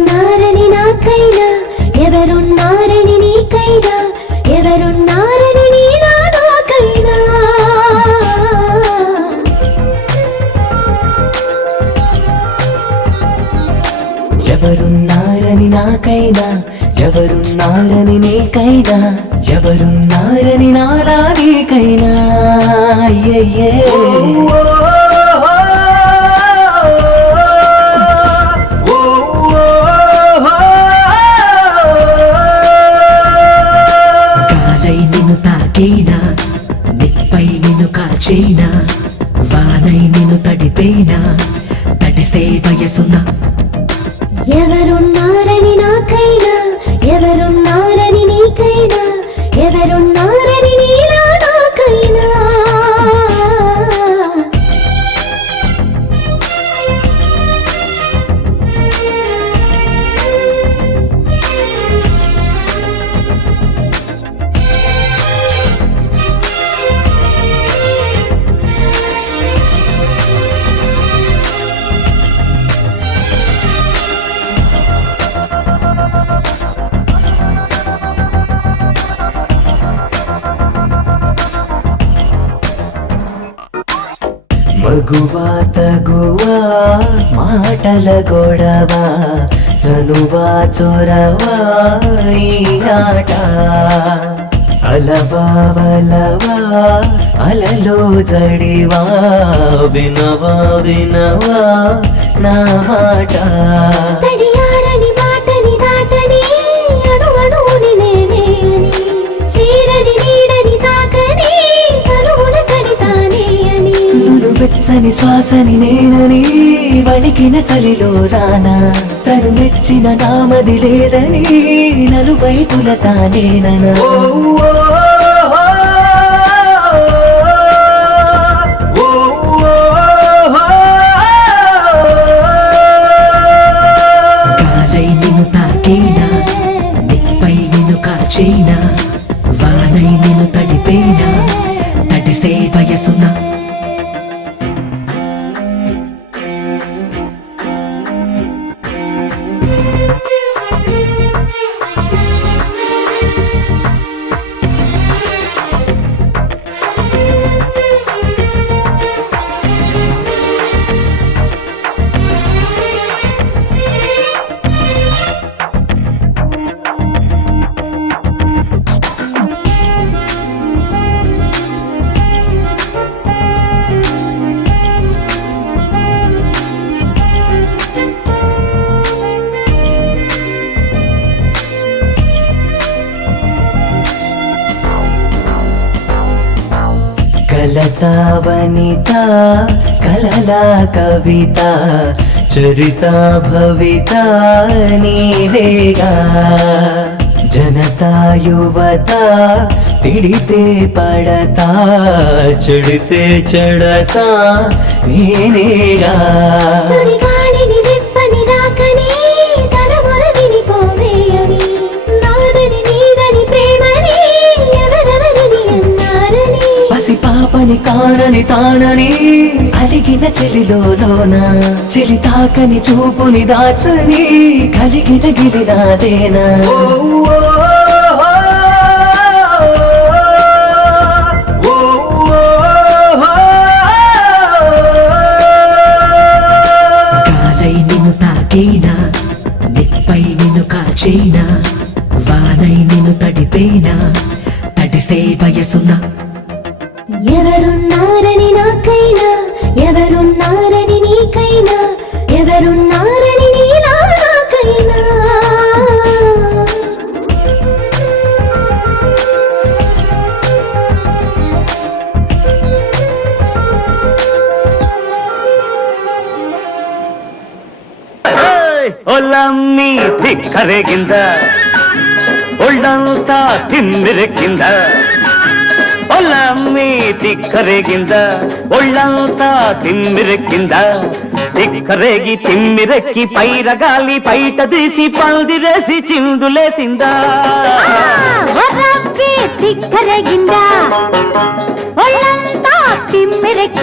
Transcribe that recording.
ఎవరున్నారని నాకైనా, ఎవరున్నారని నీకైనా, ఎవరున్నారని నీలా నాకైనా. ఎవరున్నారని నాకైనా, ఎవరున్నారని నీకైనా, ఎవరున్నారని నాలా నీకైనా. గాలై నిన్ను తాకైనా, నిప్పై నిన్ను కాల్చైనా, వానై నిన్ను తడిపైనా, తడిసే వయసున్న. ఎవరున్నారని నాకైనా, ఎవరున్నారని నీకైనా, ఎవరున్నారని నీలా నాకైనా. మగువా తగువా మాటల గొడవ, చనువా చొరవా ఈ ఆట. అలవా వలవా అలలో జడివా, వినవా వినవా నా మాట. తడియారని మాటని దాటని, అణువణువుని నేనే అని, చీరని నీడని తాకని, తనువున తడితానే అని. వెచ్చని శ్వాసని నేనని, వణికిన చలిలో రానా, తను మెచ్చిన నామది లేదని, నలువైపుల తానేననా. గాలై నిన్ను తాకైనా, నిప్పై నిన్ను కాల్చైనా, వానై నిన్ను తడిపైనా, తడిసే వయసున్న. కలతా వనిత కలలా కవిత, చరిత భవిత నీవేగా. జనతా యువత తిడితే పడతా, చెడితే చెడతా నేనేగా. సుడిగాలిని రివ్వని రాకని, తరముర వినిపోవే అని, నాదని నీదని ప్రేమని, ఎవరెవరిని అన్నారని. పసి పాపని కానని తానని, అలిగిన చెలిలోన, చెలి తాకని చూపుని దాచని, కలిగిన గిలినాదేనా. గాలై నిన్ను తాకైనా, నిప్పై నిన్ను కాల్చైనా, వానై నిన్ను తడిపైనా, తడిసే వయసున్న. ఎవరున్నారని నాకైనా, ఎవరున్నారని నీకైనా, ఎవరున్నారని నీలా నాకైనా. ಒಲಮ್ಮಿ ಧಿಕ್ಕರೆಗಿಂದ, ಒಳ್ಳಂತ ತಿಮ್ಮಿರಕ್ಕಿಂದ. ಒಲಮ್ಮಿ ಧಿಕ್ಕರೆಗಿಂದ, ಒಳ್ಳಂತ ತಿಮ್ಮಿರಕ್ಕಿಂದ. ధిక్కరేగి తిమ్మిరెక్కి పైరగాలి పైట తీసి పందిరేసి చిందులేసిందా. ధిక్కరేగిందా, ఒళ్ళంతా తిమ్మిరెక్కి